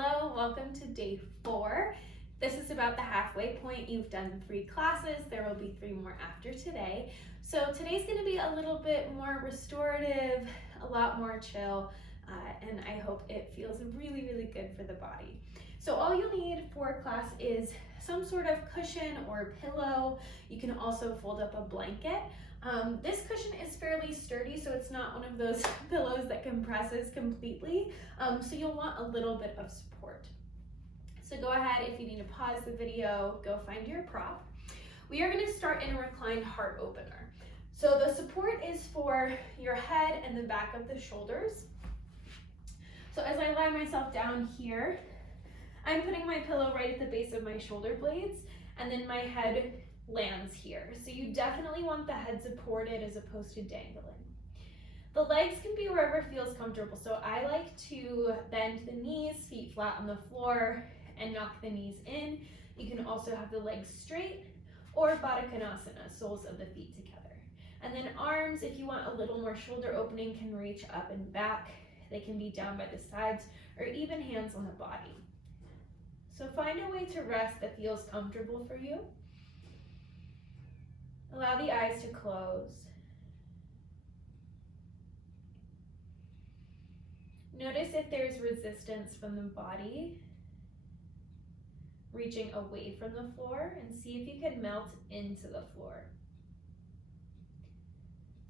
Hello, welcome to day 4. This is about the halfway point. You've done 3 classes. There will be 3 more after today. So today's going to be a little bit more restorative, a lot more chill, and I hope it feels really, really good for the body. So all you'll need for class is some sort of cushion or pillow. You can also fold up a blanket. This cushion is fairly sturdy, so it's not one of those pillows that compresses completely, so you'll want a little bit of support. So go ahead, if you need to pause the video, go find your prop. We are going to start in a reclined heart opener. So the support is for your head and the back of the shoulders. So as I lie myself down here, I'm putting my pillow right at the base of my shoulder blades, and then my head lands here. So you definitely want the head supported as opposed to dangling. The legs can be wherever feels comfortable. So I like to bend the knees, feet flat on the floor, and knock the knees in. You can also have the legs straight or Baddha Konasana, soles of the feet together. And then arms, if you want a little more shoulder opening, can reach up and back. They can be down by the sides or even hands on the body. So find a way to rest that feels comfortable for you. Allow the eyes to close. Notice if there's resistance from the body, reaching away from the floor, and see if you can melt into the floor.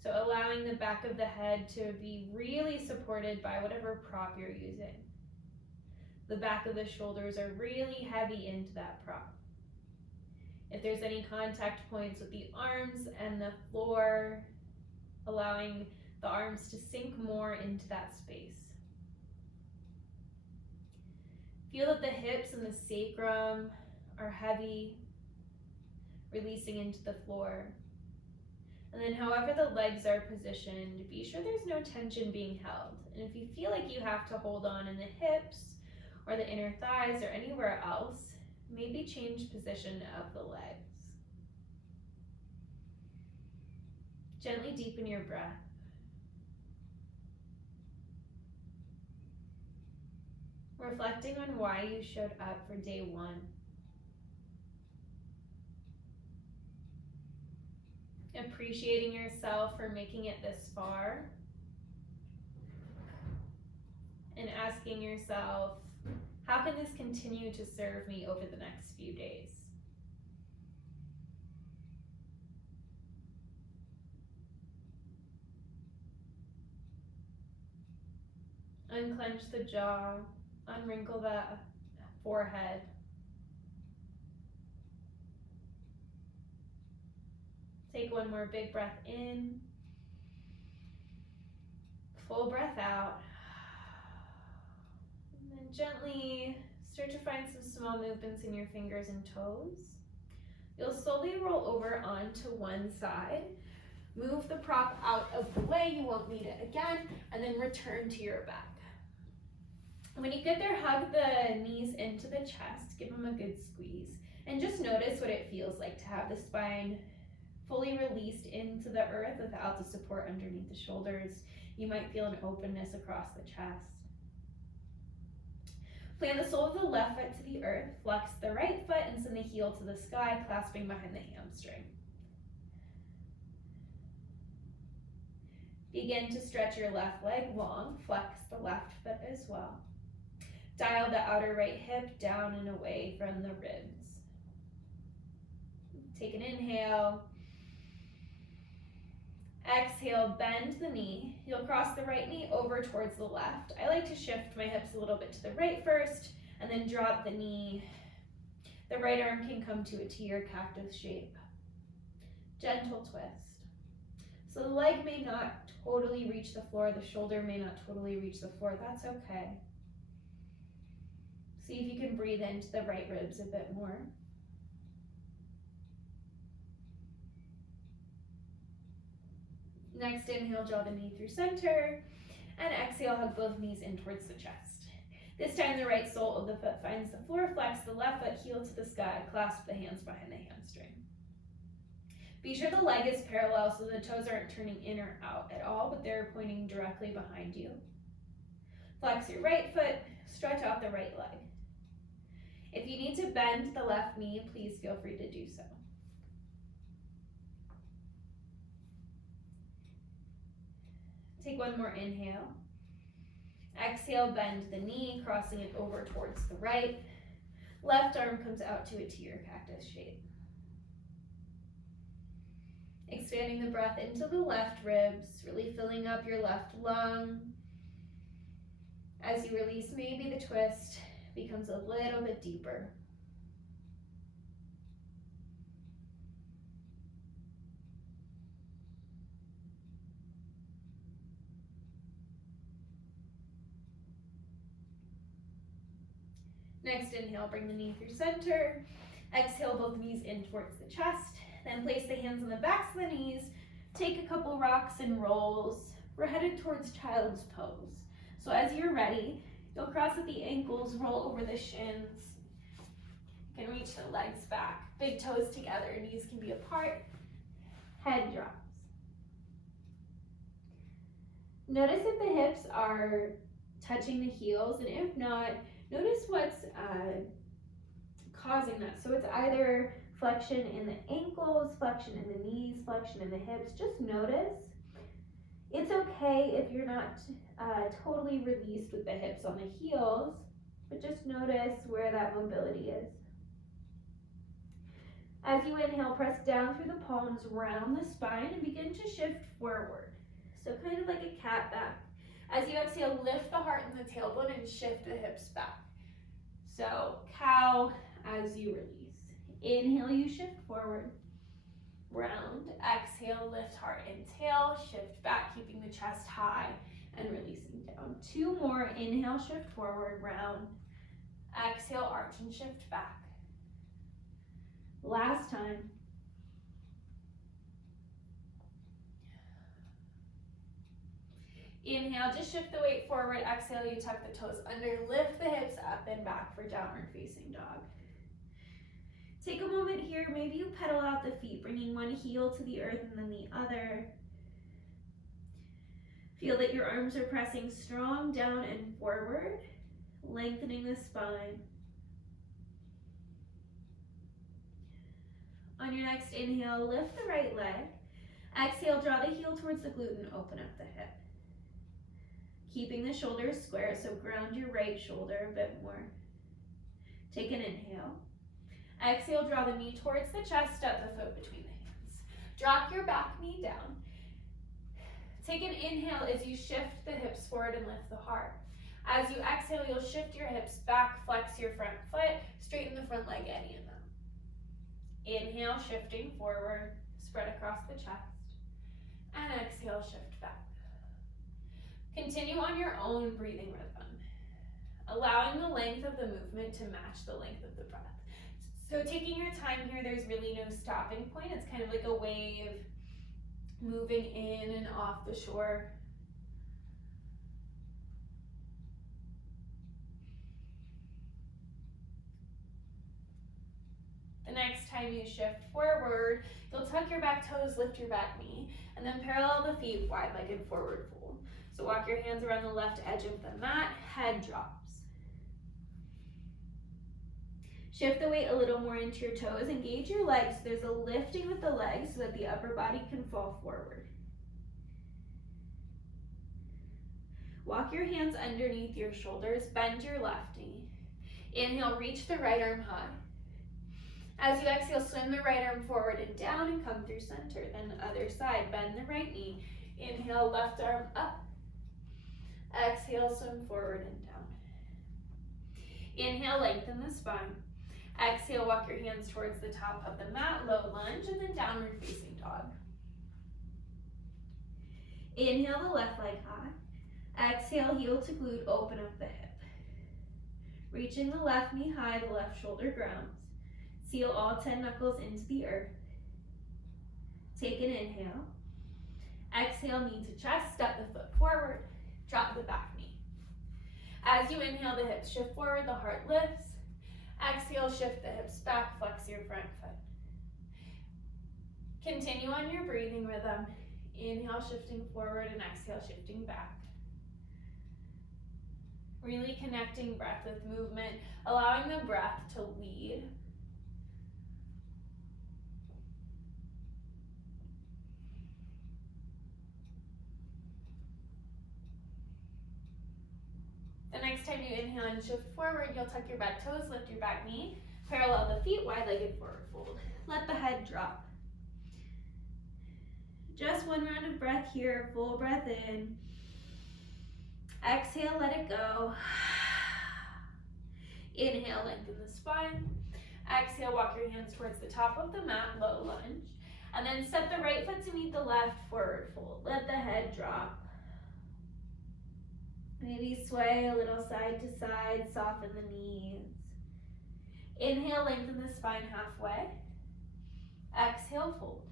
So allowing the back of the head to be really supported by whatever prop you're using. The back of the shoulders are really heavy into that prop. If there's any contact points with the arms and the floor, allowing the arms to sink more into that space. Feel that the hips and the sacrum are heavy, releasing into the floor. And then however the legs are positioned, be sure there's no tension being held. And if you feel like you have to hold on in the hips or the inner thighs or anywhere else, maybe change position of the legs. Gently deepen your breath. Reflecting on why you showed up for day 1. Appreciating yourself for making it this far. And asking yourself, how can this continue to serve me over the next few days? Unclench the jaw, unwrinkle the forehead. Take one more big breath in. Full breath out. And then gently start to find some small movements in your fingers and toes. You'll slowly roll over onto one side. Move the prop out of the way, you won't need it again, and then return to your back. When you get there, hug the knees into the chest, give them a good squeeze, and just notice what it feels like to have the spine fully released into the earth without the support underneath the shoulders. You might feel an openness across the chest. Plant the sole of the left foot to the earth, flex the right foot, and send the heel to the sky, clasping behind the hamstring. Begin to stretch your left leg long, flex the left foot as well. Dial the outer right hip down and away from the ribs. Take an inhale. Exhale, bend the knee. You'll cross the right knee over towards the left. I like to shift my hips a little bit to the right first, and then drop the knee. The right arm can come to a T or cactus shape. Gentle twist. So the leg may not totally reach the floor, the shoulder may not totally reach the floor, that's okay. See if you can breathe into the right ribs a bit more. Next inhale, draw the knee through center, and exhale, hug both knees in towards the chest. This time the right sole of the foot finds the floor, flex the left foot, heel to the sky, clasp the hands behind the hamstring. Be sure the leg is parallel so the toes aren't turning in or out at all, but they're pointing directly behind you. Flex your right foot, stretch out the right right leg. If you need to bend the left knee, please feel free to do so. Take one more inhale. Exhale, bend the knee, crossing it over towards the right. Left arm comes out to a teeter cactus shape. Expanding the breath into the left ribs, really filling up your left lung. As you release, maybe the twist becomes a little bit deeper. Next inhale, bring the knee through center. Exhale, both knees in towards the chest. Then place the hands on the backs of the knees. Take a couple rocks and rolls. We're headed towards child's pose. So as you're ready, you'll cross at the ankles, roll over the shins. You can reach the legs back. Big toes together, knees can be apart. Head drops. Notice if the hips are touching the heels, and if not, notice what's causing that. So it's either flexion in the ankles, flexion in the knees, flexion in the hips. Just notice. It's okay if you're not totally released with the hips on the heels, but just notice where that mobility is. As you inhale, press down through the palms, round the spine, and begin to shift forward. So kind of like a cat back. As you exhale, lift the heart and the tailbone and shift the hips back. So cow as you release. Inhale, you shift forward. Round. Exhale, lift heart and tail. Shift back, keeping the chest high and releasing down. Two more. Inhale, shift forward, round. Exhale, arch and shift back. Last time. Inhale, just shift the weight forward. Exhale, you tuck the toes under. Lift the hips up and back for downward facing dog. Take a moment here. Maybe you pedal out the feet, bringing one heel to the earth and then the other. Feel that your arms are pressing strong down and forward, lengthening the spine. On your next inhale, lift the right leg. Exhale, draw the heel towards the glute and open up the hip. Keeping the shoulders square, so ground your right shoulder a bit more. Take an inhale. Exhale, draw the knee towards the chest, step the foot between the hands. Drop your back knee down. Take an inhale as you shift the hips forward and lift the heart. As you exhale, you'll shift your hips back, flex your front foot, straighten the front leg, any of them. Inhale, shifting forward, spread across the chest. And exhale, shift back. Continue on your own breathing rhythm, allowing the length of the movement to match the length of the breath. So taking your time here, there's really no stopping point. It's kind of like a wave moving in and off the shore. The next time you shift forward, you'll tuck your back toes, lift your back knee, and then parallel the feet, wide-legged forward fold. So walk your hands around the left edge of the mat, head drops. Shift the weight a little more into your toes, engage your legs. There's a lifting with the legs so that the upper body can fall forward. Walk your hands underneath your shoulders, bend your left knee. Inhale, reach the right arm high. As you exhale, swim the right arm forward and down and come through center. Then other side, bend the right knee. Inhale, left arm up. Exhale, swim forward and down. Inhale, lengthen the spine. Exhale, walk your hands towards the top of the mat, low lunge, and then downward facing dog. Inhale, the left leg high. Exhale, heel to glute, open up the hip. Reaching the left knee high, the left shoulder grounds. Seal all 10 knuckles into the earth. Take an inhale. Exhale, knee to chest, step the foot forward, drop the back knee. As you inhale, the hips shift forward, the heart lifts. Exhale, shift the hips back, flex your front foot. Continue on your breathing rhythm. Inhale, shifting forward, and exhale, shifting back. Really connecting breath with movement, allowing the breath to lead. The next time you inhale and shift forward, you'll tuck your back toes, lift your back knee, parallel the feet, wide-legged forward fold. Let the head drop. Just one round of breath here, full breath in. Exhale, let it go. Inhale, lengthen the spine. Exhale, walk your hands towards the top of the mat, low lunge. And then step the right foot to meet the left, forward fold. Let the head drop. Maybe sway a little side to side, soften the knees. Inhale, lengthen the spine halfway. Exhale, fold.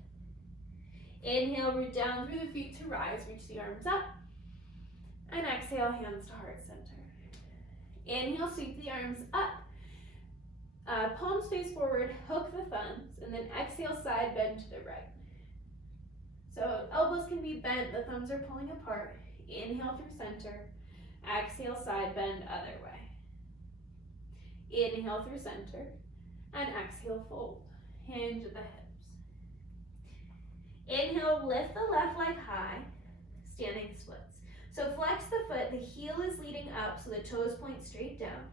Inhale, root down through the feet to rise, reach the arms up. And exhale, hands to heart center. Inhale, sweep the arms up. Palms face forward, hook the thumbs, and then exhale, side bend to the right. So elbows can be bent, the thumbs are pulling apart. Inhale through center. Exhale, side bend other way. Inhale through center. And exhale, fold. Hinge at the hips. Inhale, lift the left leg high, standing splits. So flex the foot, the heel is leading up so the toes point straight down.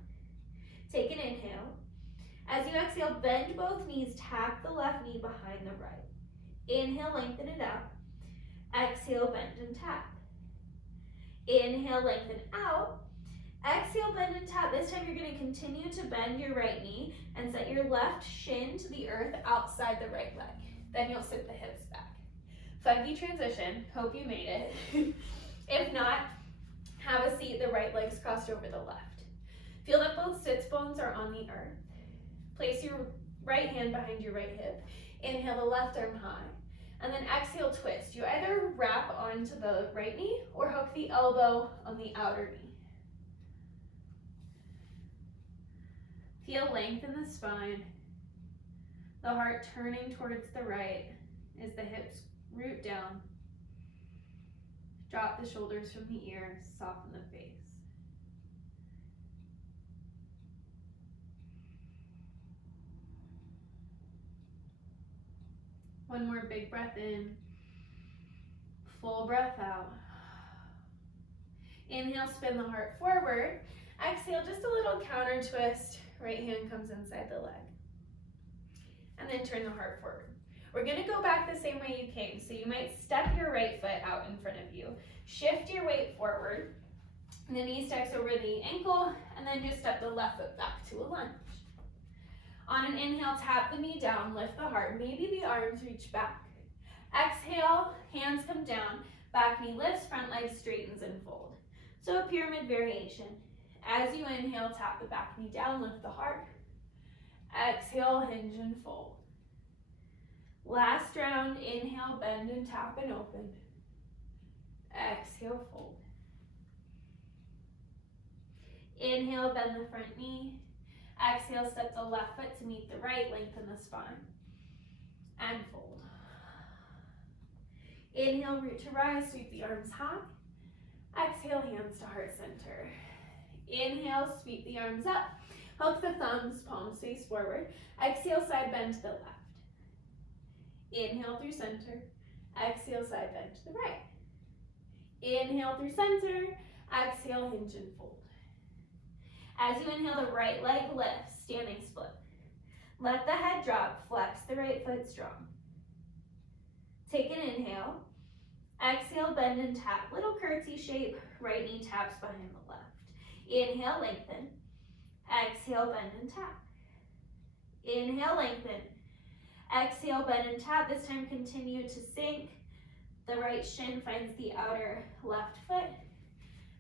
Take an inhale. As you exhale, bend both knees, tap the left knee behind the right. Inhale, lengthen it out. Exhale, bend and tap. Inhale, lengthen out. Exhale, bend and tap. This time you're going to continue to bend your right knee and set your left shin to the earth outside the right leg. Then you'll sit the hips back. Funky transition. Hope you made it. If not, have a seat, the right leg's crossed over the left. Feel that both sits bones are on the earth. Place your right hand behind your right hip. Inhale the left arm high. And then exhale, twist. You either wrap onto the right knee or hook the elbow on the outer knee. Feel length in the spine. The heart turning towards the right as the hips root down. Drop the shoulders from the ears, soften the face. One more big breath in, full breath out. Inhale, spin the heart forward. Exhale, just a little counter twist. Right hand comes inside the leg. And then turn the heart forward. We're gonna go back the same way you came. So you might step your right foot out in front of you. Shift your weight forward. And the knee stacks over the ankle, and then just step the left foot back to a lunge. On an inhale, tap the knee down, lift the heart. Maybe the arms reach back. Exhale, hands come down. Back knee lifts, front leg straightens and fold. So a pyramid variation. As you inhale, tap the back knee down, lift the heart. Exhale, hinge and fold. Last round, inhale, bend and tap and open. Exhale, fold. Inhale, bend the front knee. Exhale, step the left foot to meet the right, lengthen the spine. And fold. Inhale, root to rise, sweep the arms high. Exhale, hands to heart center. Inhale, sweep the arms up. Hook the thumbs, palms face forward. Exhale, side bend to the left. Inhale through center. Exhale, side bend to the right. Inhale through center. Exhale, hinge and fold. As you inhale, the right leg lifts, standing split. Let the head drop, flex the right foot strong. Take an inhale. Exhale, bend and tap. Little curtsy shape, right knee taps behind the left. Inhale, lengthen. Exhale, bend and tap. Inhale, lengthen. Exhale, bend and tap. This time continue to sink. The right shin finds the outer left foot,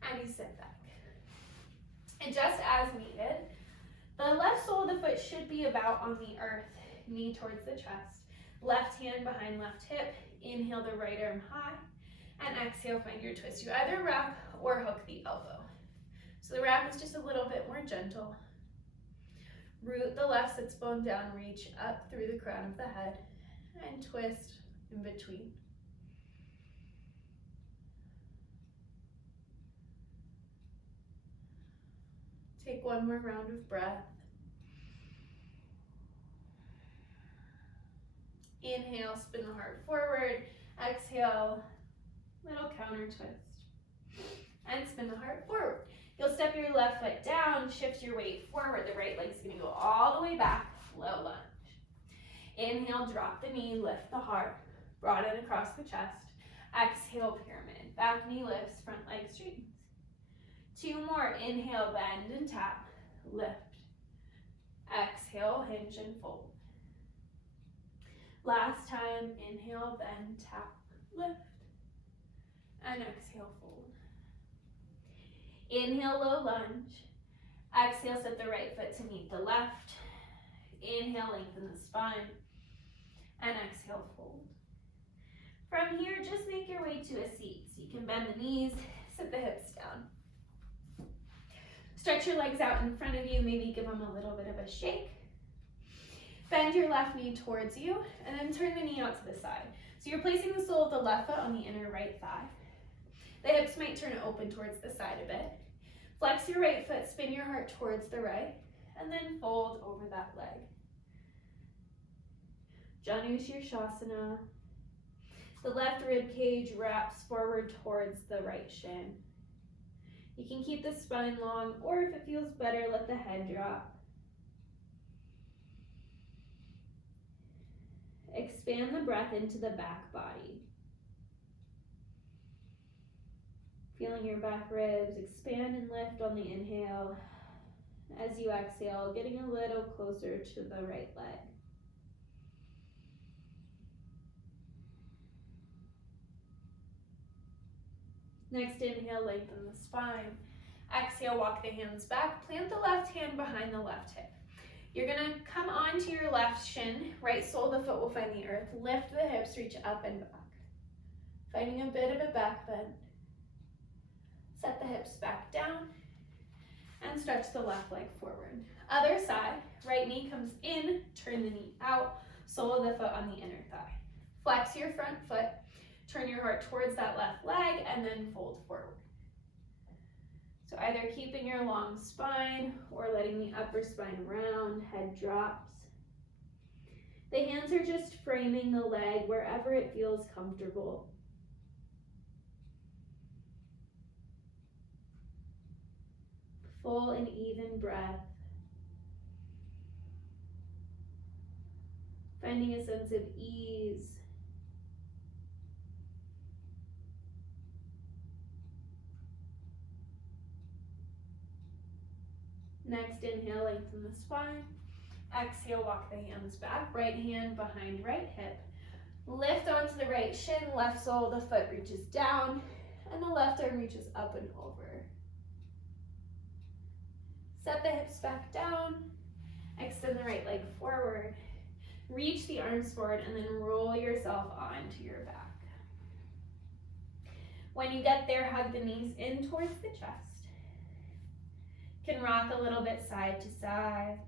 and you sit back. And just as needed, the left sole of the foot should be about on the earth, knee towards the chest. Left hand behind left hip. Inhale the right arm high, and exhale, find your twist. You either wrap or hook the elbow. So the wrap is just a little bit more gentle. Root the left sits bone down, reach up through the crown of the head, and twist in between. Take one more round of breath. Inhale, spin the heart forward. Exhale, little counter twist. And spin the heart forward. You'll step your left foot down, shift your weight forward. The right leg's gonna go all the way back, low lunge. Inhale, drop the knee, lift the heart, broaden across the chest. Exhale, pyramid. Back knee lifts, front leg straightens. 2 more. Inhale, bend and tap, lift. Exhale, hinge and fold. Last time, inhale, bend, tap, lift. And exhale, fold. Inhale, low lunge. Exhale, set the right foot to meet the left. Inhale, lengthen the spine. And exhale, fold. From here, just make your way to a seat. So you can bend the knees, sit the hips down. Stretch your legs out in front of you, maybe give them a little bit of a shake. Bend your left knee towards you, and then turn the knee out to the side. So you're placing the sole of the left foot on the inner right thigh. The hips might turn open towards the side a bit. Flex your right foot, spin your heart towards the right, and then fold over that leg. Shavasana. The left rib cage wraps forward towards the right shin. You can keep the spine long, or if it feels better, let the head drop. Expand the breath into the back body. Feeling your back ribs expand and lift on the inhale. As you exhale, getting a little closer to the right leg. Next inhale, lengthen the spine. Exhale, walk the hands back. Plant the left hand behind the left hip. You're gonna come onto your left shin. Right sole of the foot will find the earth. Lift the hips, reach up and back. Finding a bit of a back bend. Set the hips back down and stretch the left leg forward. Other side, right knee comes in, turn the knee out, sole of the foot on the inner thigh. Flex your front foot. Turn your heart towards that left leg and then fold forward. So either keeping your long spine or letting the upper spine round, head drops. The hands are just framing the leg wherever it feels comfortable. Full and even breath. Finding a sense of ease. Next, inhale, lengthen the spine. Exhale, walk the hands back. Right hand behind right hip. Lift onto the right shin. Left sole of the foot reaches down. And the left arm reaches up and over. Set the hips back down. Extend the right leg forward. Reach the arms forward and then roll yourself onto your back. When you get there, hug the knees in towards the chest. Can rock a little bit side to side.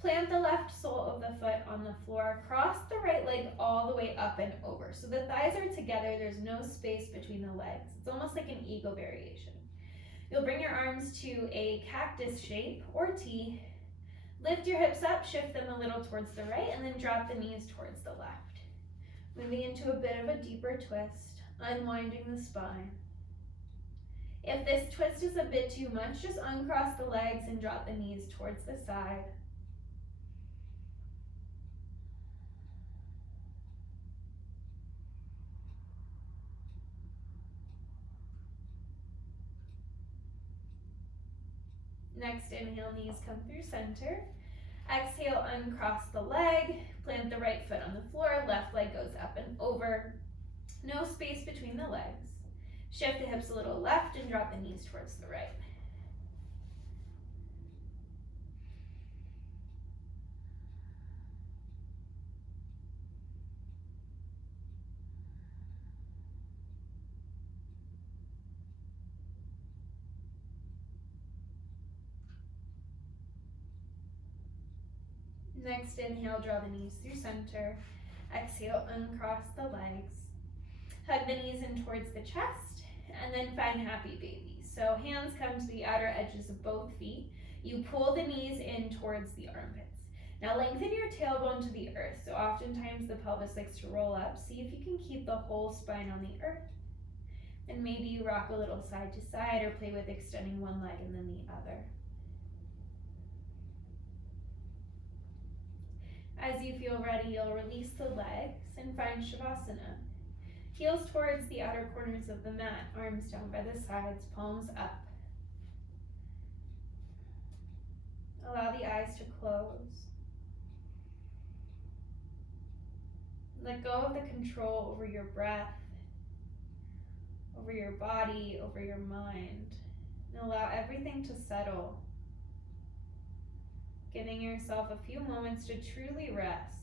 Plant the left sole of the foot on the floor. Cross the right leg all the way up and over. So the thighs are together. There's no space between the legs. It's almost like an eagle variation. You'll bring your arms to a cactus shape or T. Lift your hips up, shift them a little towards the right, and then drop the knees towards the left. Moving into a bit of a deeper twist, unwinding the spine. If this twist is a bit too much, just uncross the legs and drop the knees towards the side. Next, inhale, knees come through center. Exhale, uncross the leg. Plant the right foot on the floor. Left leg goes up and over. No space between the legs. Shift the hips a little left and drop the knees towards the right. Next, inhale, draw the knees through center. Exhale, uncross the legs. Hug the knees in towards the chest and then find happy baby. So hands come to the outer edges of both feet. You pull the knees in towards the armpits. Now lengthen your tailbone to the earth. So oftentimes the pelvis likes to roll up. See if you can keep the whole spine on the earth. And maybe you rock a little side to side or play with extending one leg and then the other. As you feel ready, you'll release the legs and find Shavasana. Heels towards the outer corners of the mat, arms down by the sides, palms up. Allow the eyes to close. Let go of the control over your breath, over your body, over your mind, and allow everything to settle. Giving yourself a few moments to truly rest.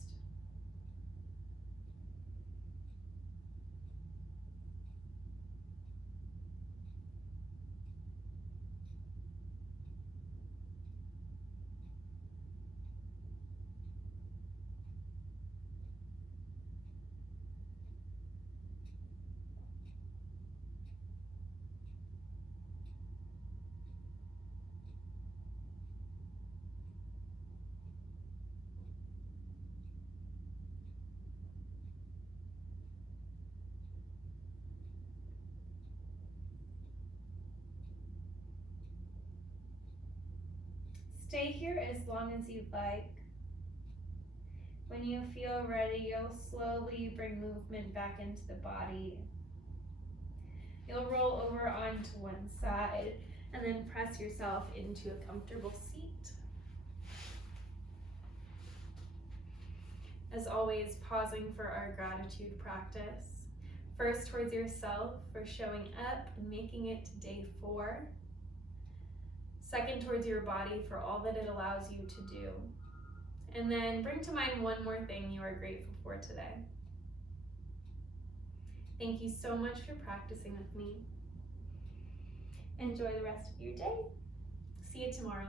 Stay here as long as you'd like. When you feel ready, you'll slowly bring movement back into the body. You'll roll over onto one side and then press yourself into a comfortable seat. As always, pausing for our gratitude practice. First, towards yourself for showing up and making it to day 4. Second, towards your body for all that it allows you to do. And then bring to mind one more thing you are grateful for today. Thank you so much for practicing with me. Enjoy the rest of your day. See you tomorrow.